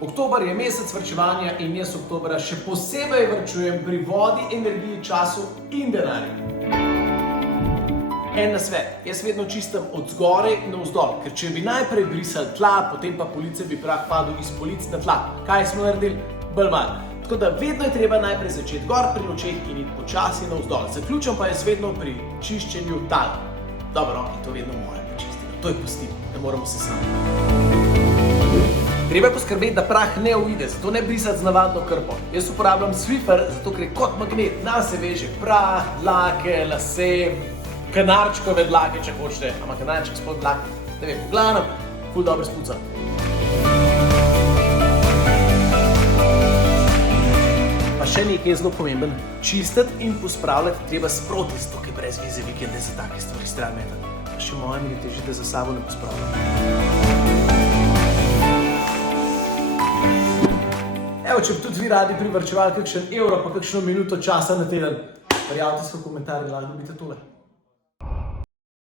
Oktober je mesec varčevanja in jaz oktobra še posebej varčujem pri vodi, energiji, času in denarju. En nasvet, jaz vedno čistim od zgoraj navzdol, ker če bi najprej brisali tla, potem pa police bi prah padel iz polic na tla. Kaj smo naredili? Bolj malo. Tako da vedno je treba najprej začeti gor pri lučeh in iti počasi navzdol. Zaključam pa jaz vedno pri čiščenju tal. Dobro, in to vedno moram počistiti. To je pustil, ne moramo se sami. Treba je poskrbeti, da prah ne uide, zato ne brisati z navadno krpo. Jaz uporabljam Swiffer, zato ker je kot magnet, nas se veže prah, dlake, lase, kanarčkove dlake, če hočete. Ama kanarček spod dlake, ne vem, v glavnem, ful dobro spuca. Pa še nekaj je zelo pomemben, čistiti in pospravljati treba sproti, zato ker brez vize vikende za take stvari stran metati. Pa še moje mi ne težite za sabo ne pospravljati. Evo, če bi tudi vi radi privarčevali kakšen evro pa kakšno minuto časa na teden, prijavite se v komentarju, lahko dobite tole.